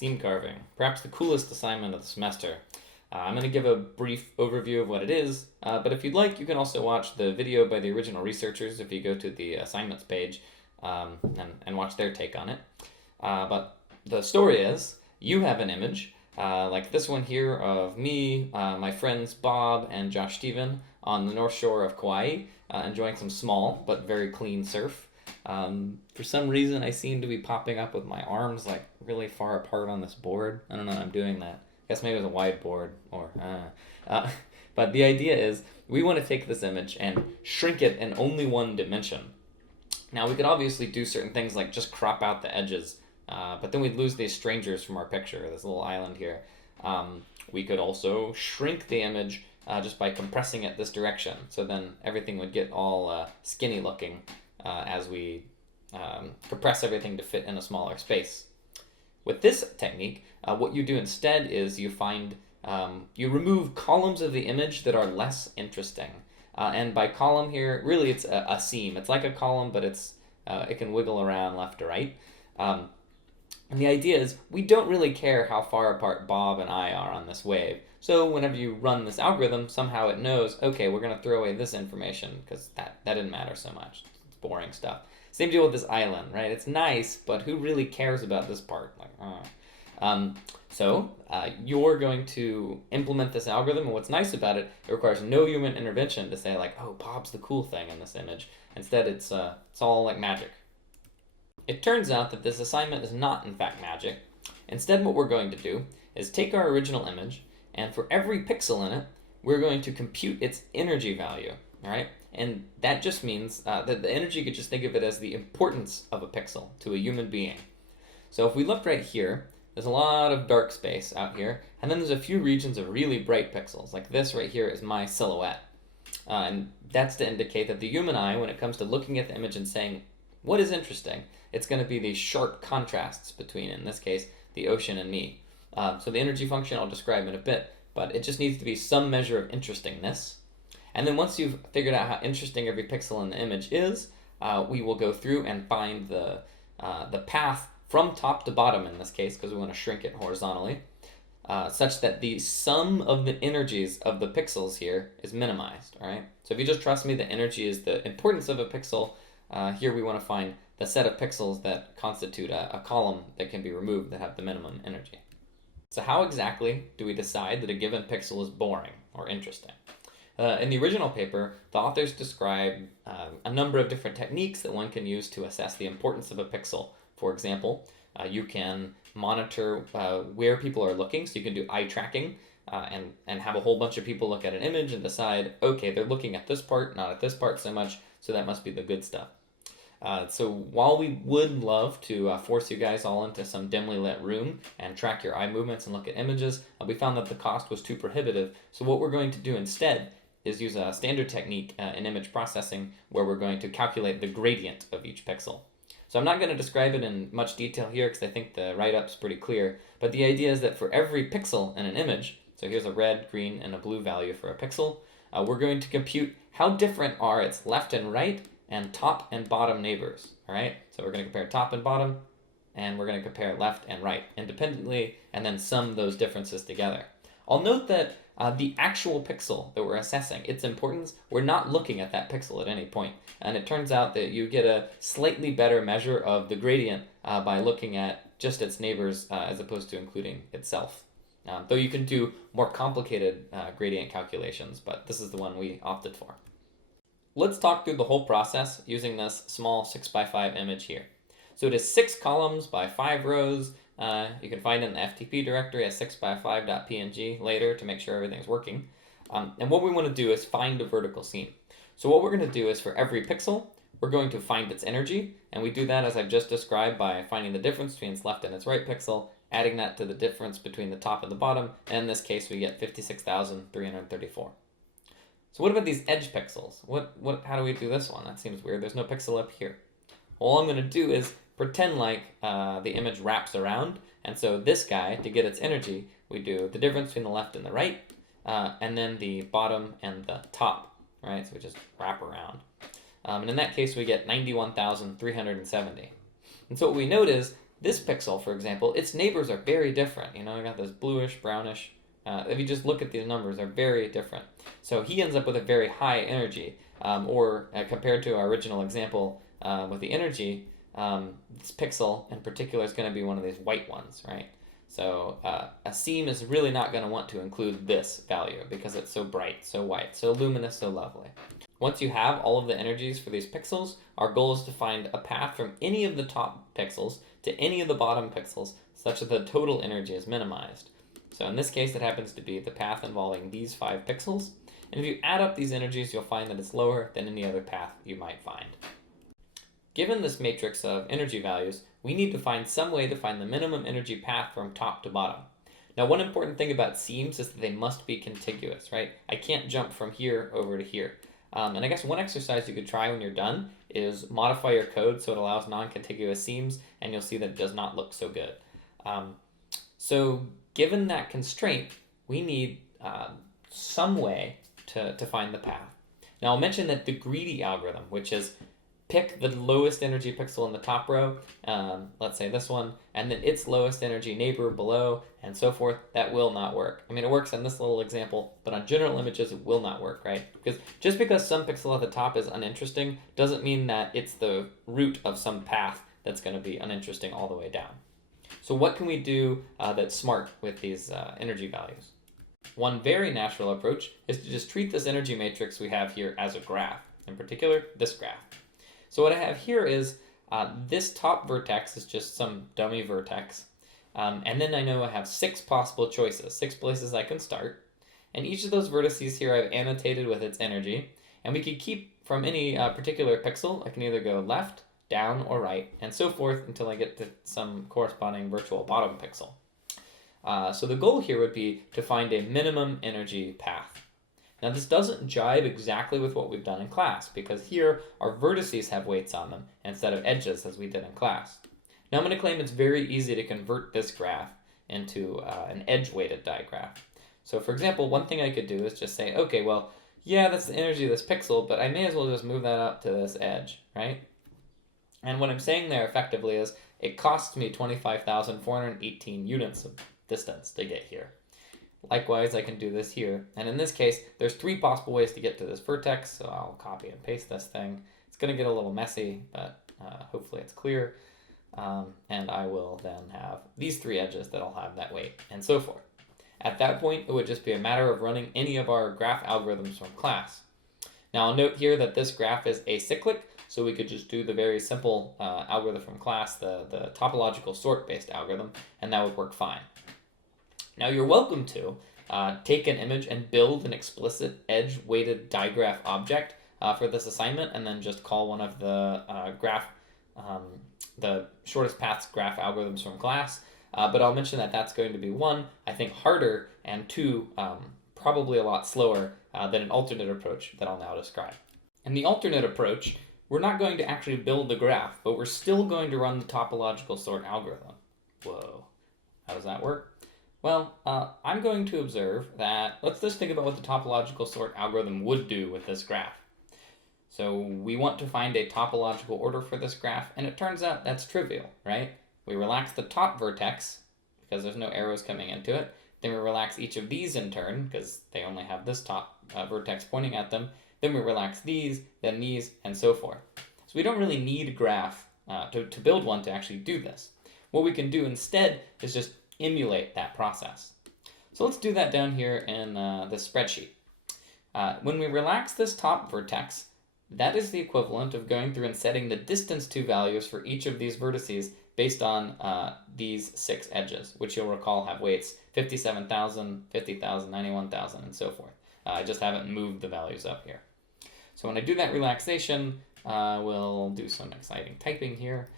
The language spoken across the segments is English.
Seam carving, perhaps the coolest assignment of the semester. I'm going to give a brief overview of what it is, but if you'd like, you can also watch the video by the original researchers if you go to the assignments page and watch their take on it. But the story is, you have an image, like this one here of me, my friends Bob and Josh Steven on the north shore of Kauai, enjoying some small but very clean surf. For some reason, I seem to be popping up with my arms like really far apart on this board. I don't know, I'm doing that. I guess maybe it was a wide board, or but the idea is we want to take this image and shrink it in only one dimension. Now we could obviously do certain things like just crop out the edges, but then we'd lose these strangers from our picture, this little island here. We could also shrink the image just by compressing it this direction, so then everything would get all skinny looking as we compress everything to fit in a smaller space. With this technique, what you do instead is you remove columns of the image that are less interesting. And by column here, really it's a seam. It's like a column, but it can wiggle around left to right. And the idea is we don't really care how far apart Bob and I are on this wave. So whenever you run this algorithm, somehow it knows, okay, we're going to throw away this information because that didn't matter so much. It's boring stuff. Same deal with this island, right? It's nice, but who really cares about this part? So you're going to implement this algorithm, and what's nice about it, it requires no human intervention to say like, oh, Bob's the cool thing in this image. Instead, it's all like magic. It turns out that this assignment is not, in fact, magic. Instead, what we're going to do is take our original image, and for every pixel in it, we're going to compute its energy value, all right? And that just means that the energy, you could just think of it as the importance of a pixel to a human being. So if we look right here, there's a lot of dark space out here, and then there's a few regions of really bright pixels. Like this right here is my silhouette. And that's to indicate that the human eye, when it comes to looking at the image and saying, what is interesting, it's going to be these sharp contrasts between, in this case, the ocean and me. So the energy function I'll describe in a bit, but it just needs to be some measure of interestingness. And then once you've figured out how interesting every pixel in the image is, we will go through and find the path from top to bottom in this case, because we want to shrink it horizontally, such that the sum of the energies of the pixels here is minimized, all right? So if you just trust me, the energy is the importance of a pixel. Here we want to find the set of pixels that constitute a column that can be removed that have the minimum energy. So how exactly do we decide that a given pixel is boring or interesting? In the original paper, the authors describe a number of different techniques that one can use to assess the importance of a pixel. For example, you can monitor where people are looking, so you can do eye tracking and have a whole bunch of people look at an image and decide, okay, they're looking at this part, not at this part so much, so that must be the good stuff. So while we would love to force you guys all into some dimly lit room and track your eye movements and look at images, we found that the cost was too prohibitive. So what we're going to do instead is use a standard technique in image processing where we're going to calculate the gradient of each pixel. So I'm not going to describe it in much detail here because I think the write-up's pretty clear, but the idea is that for every pixel in an image, so here's a red, green, and a blue value for a pixel, we're going to compute how different are its left and right and top and bottom neighbors, all right? So we're going to compare top and bottom, and we're going to compare left and right independently, and then sum those differences together. I'll note that the actual pixel that we're assessing, its importance, we're not looking at that pixel at any point. And it turns out that you get a slightly better measure of the gradient by looking at just its neighbors as opposed to including itself. Though you can do more complicated gradient calculations, but this is the one we opted for. Let's talk through the whole process using this small 6x5 image here. So it is 6 columns by 5 rows. You can find it in the FTP directory at 6x5.png later to make sure everything's working. And what we want to do is find a vertical seam. So what we're going to do is for every pixel, we're going to find its energy. And we do that as I've just described by finding the difference between its left and its right pixel, adding that to the difference between the top and the bottom. And in this case, we get 56,334. So what about these edge pixels? How do we do this one? That seems weird. There's no pixel up here. All I'm going to do is pretend like the image wraps around, and so this guy, to get its energy, we do the difference between the left and the right, and then the bottom and the top, right? So we just wrap around. And in that case, we get 91,370. And so what we note is This pixel, for example, its neighbors are very different. You know, I got this bluish, brownish. If you just look at these numbers, they're very different. So he ends up with a very high energy, or compared to our original example with the energy, this pixel in particular is going to be one of these white ones, right? So a seam is really not going to want to include this value because it's so bright, so white, so luminous, so lovely. Once you have all of the energies for these pixels, our goal is to find a path from any of the top pixels to any of the bottom pixels such that the total energy is minimized. So in this case, it happens to be the path involving these 5 pixels. And if you add up these energies, you'll find that it's lower than any other path you might find. Given this matrix of energy values, we need to find some way to find the minimum energy path from top to bottom. Now, one important thing about seams is that they must be contiguous, right? I can't jump from here over to here. And I guess one exercise you could try when you're done is modify your code so it allows non-contiguous seams, and you'll see that it does not look so good. So given that constraint, we need some way to find the path. Now, I'll mention that the greedy algorithm, which is pick the lowest energy pixel in the top row, let's say this one, and then its lowest energy neighbor below, and so forth, that will not work. I mean, it works in this little example, but on general images, it will not work, right? Because just because some pixel at the top is uninteresting doesn't mean that it's the root of some path that's going to be uninteresting all the way down. So what can we do that's smart with these energy values? One very natural approach is to just treat this energy matrix we have here as a graph, in particular, this graph. So what I have here is this top vertex is just some dummy vertex. And then I know I have 6 possible choices, 6 places I can start. And each of those vertices here I've annotated with its energy. And we could keep from any particular pixel, I can either go left, down, or right, and so forth until I get to some corresponding virtual bottom pixel. So the goal here would be to find a minimum energy path. Now this doesn't jibe exactly with what we've done in class, because here our vertices have weights on them instead of edges as we did in class. Now I'm going to claim it's very easy to convert this graph into an edge-weighted digraph. So for example, one thing I could do is just say, okay, well, yeah, that's the energy of this pixel, but I may as well just move that up to this edge, right? And what I'm saying there effectively is it costs me 25,418 units of distance to get here. Likewise, I can do this here. And in this case, there's 3 possible ways to get to this vertex, so I'll copy and paste this thing. It's going to get a little messy, but hopefully it's clear. And I will then have these 3 edges that'll have that weight, and so forth. At that point, it would just be a matter of running any of our graph algorithms from class. Now, I'll note here that this graph is acyclic, so we could just do the very simple algorithm from class, the topological sort-based algorithm, and that would work fine. Now you're welcome to take an image and build an explicit edge-weighted digraph object for this assignment, and then just call one of the the shortest paths graph algorithms from class. But I'll mention that that's going to be 1, I think harder, and 2, probably a lot slower than an alternate approach that I'll now describe. In the alternate approach, we're not going to actually build the graph, but we're still going to run the topological sort algorithm. Whoa, how does that work? Well, I'm going to observe that, let's just think about what the topological sort algorithm would do with this graph. So we want to find a topological order for this graph, and it turns out that's trivial, right? We relax the top vertex, because there's no arrows coming into it. Then we relax each of these in turn, because they only have this top vertex pointing at them. Then we relax these, then these, and so forth. So we don't really need a graph to build one to actually do this. What we can do instead is just emulate that process. So let's do that down here in this spreadsheet. When we relax this top vertex, that is the equivalent of going through and setting the distance to values for each of these vertices based on these 6 edges, which you'll recall have weights 57,000, 50,000, 91,000, and so forth. I just haven't moved the values up here. So when I do that relaxation, we'll do some exciting typing here.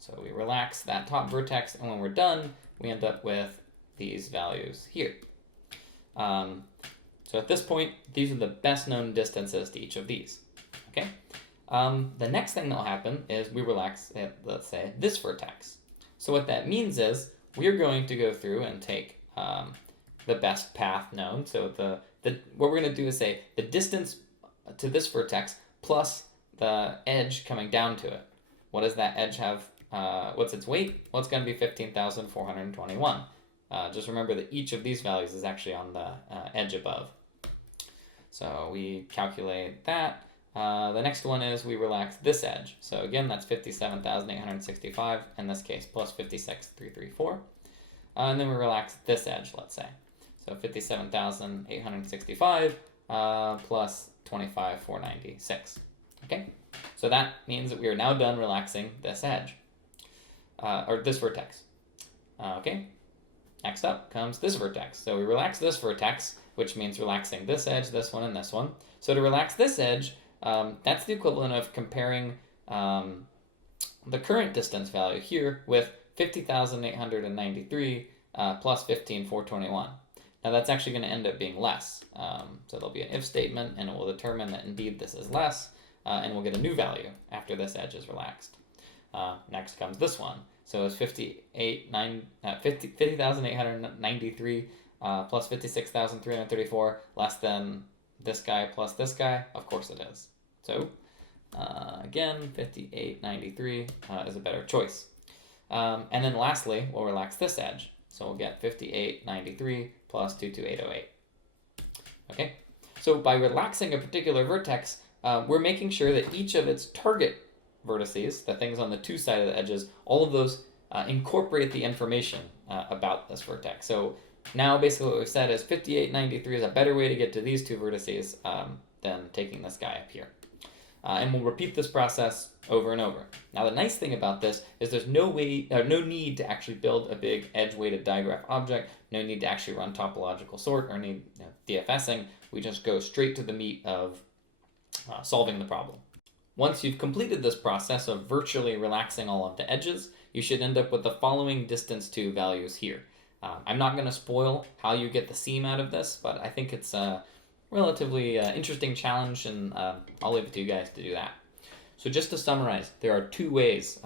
So we relax that top vertex, and when we're done, we end up with these values here. So at this point, these are the best known distances to each of these. Okay. The next thing that'll happen is we relax, let's say, this vertex. So what that means is we're going to go through and take the best path known. So what we're going to do is say the distance to this vertex plus the edge coming down to it. What does that edge have what's its weight? Well, it's going to be 15,421. Just remember that each of these values is actually on the edge above. So we calculate that. The next one is we relax this edge. So again, that's 57,865 in this case, plus 56,334. And then we relax this edge, let's say. So 57,865 plus 25,496. Okay, so that means that we are now done relaxing this edge, or this vertex. Okay, next up comes this vertex. So we relax this vertex, which means relaxing this edge, this one, and this one. So to relax this edge, that's the equivalent of comparing the current distance value here with 50,893 plus 15,421. Now that's actually going to end up being less. So there'll be an if statement, and it will determine that indeed this is less, and we'll get a new value after this edge is relaxed. Next comes this one. So it's 50,893 plus 56,334 less than this guy plus this guy. Of course it is. So again, 5893 is a better choice. And then lastly, we'll relax this edge. So we'll get 5893 plus 22808. Okay, so by relaxing a particular vertex, we're making sure that each of its target vertices, the things on the two sides of the edges, all of those incorporate the information about this vertex. So now basically what we've said is 5893 is a better way to get to these two vertices than taking this guy up here. And we'll repeat this process over and over. Now the nice thing about this is there's no need to actually build a big edge-weighted digraph object, no need to actually run topological sort or need DFSing. We just go straight to the meat of solving the problem. Once you've completed this process of virtually relaxing all of the edges, you should end up with the following distance to values here. I'm not going to spoil how you get the seam out of this, but I think it's a relatively interesting challenge, and I'll leave it to you guys to do that. So just to summarize, there are two ways,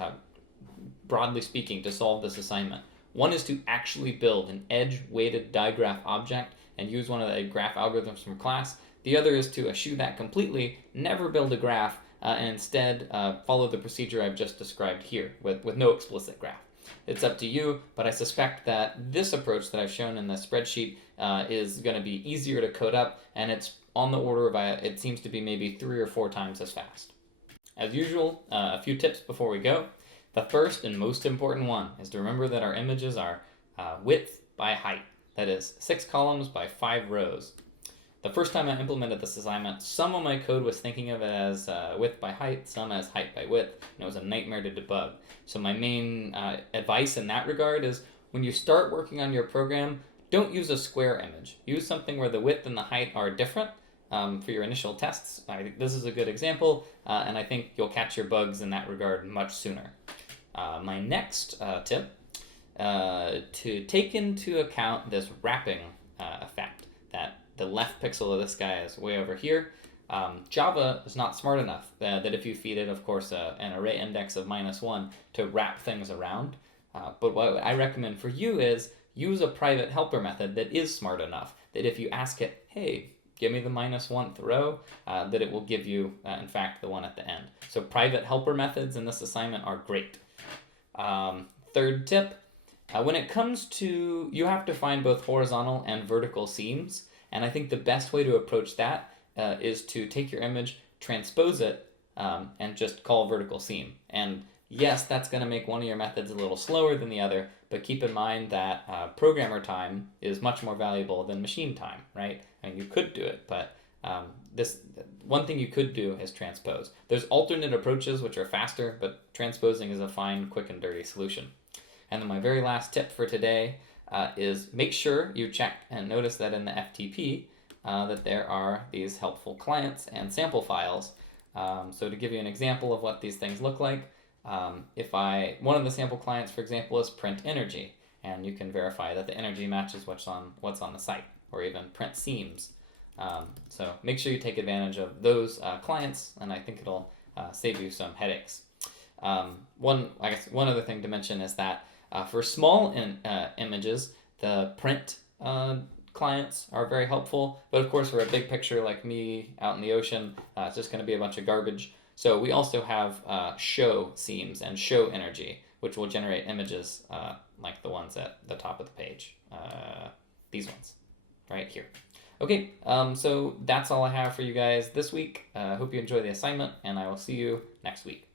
broadly speaking, to solve this assignment. One is to actually build an edge-weighted digraph object and use one of the graph algorithms from class. The other is to eschew that completely, never build a graph, and instead follow the procedure I've just described here with no explicit graph. It's up to you, but I suspect that this approach that I've shown in the spreadsheet is going to be easier to code up, and it's on the order of, it seems to be maybe 3 or 4 times as fast. As usual, a few tips before we go. The first and most important one is to remember that our images are width by height. That is 6 columns by 5 rows. The first time I implemented this assignment, some of my code was thinking of it as width by height, some as height by width, and it was a nightmare to debug. So my main advice in that regard is when you start working on your program, don't use a square image. Use something where the width and the height are different for your initial tests. I think this is a good example, and I think you'll catch your bugs in that regard much sooner. My next tip, to take into account this wrapping effect, that the left pixel of this guy is way over here. Java is not smart enough that if you feed it, of course, an array index of -1 to wrap things around. But what I recommend for you is use a private helper method that is smart enough that if you ask it, hey, give me the -1th row, that it will give you, in fact, the one at the end. So private helper methods in this assignment are great. Third tip, when it comes to, you have to find both horizontal and vertical seams. And I think the best way to approach that is to take your image, transpose it, and just call vertical seam. And yes, that's going to make one of your methods a little slower than the other, but keep in mind that programmer time is much more valuable than machine time, right? I mean, you could do it, but one thing you could do is transpose. There's alternate approaches which are faster, but transposing is a fine, quick, and dirty solution. And then my very last tip for today is make sure you check and notice that in the FTP that there are these helpful clients and sample files. So to give you an example of what these things look like, one of the sample clients, for example, is print energy, and you can verify that the energy matches what's on the site, or even print seams. So make sure you take advantage of those clients, and I think it'll save you some headaches. One other thing to mention is that for small images, the print clients are very helpful, but of course for a big picture like me out in the ocean, it's just going to be a bunch of garbage. So we also have show seams and show energy, which will generate images like the ones at the top of the page. These ones right here. Okay, so that's all I have for you guys this week. Hope you enjoy the assignment, and I will see you next week.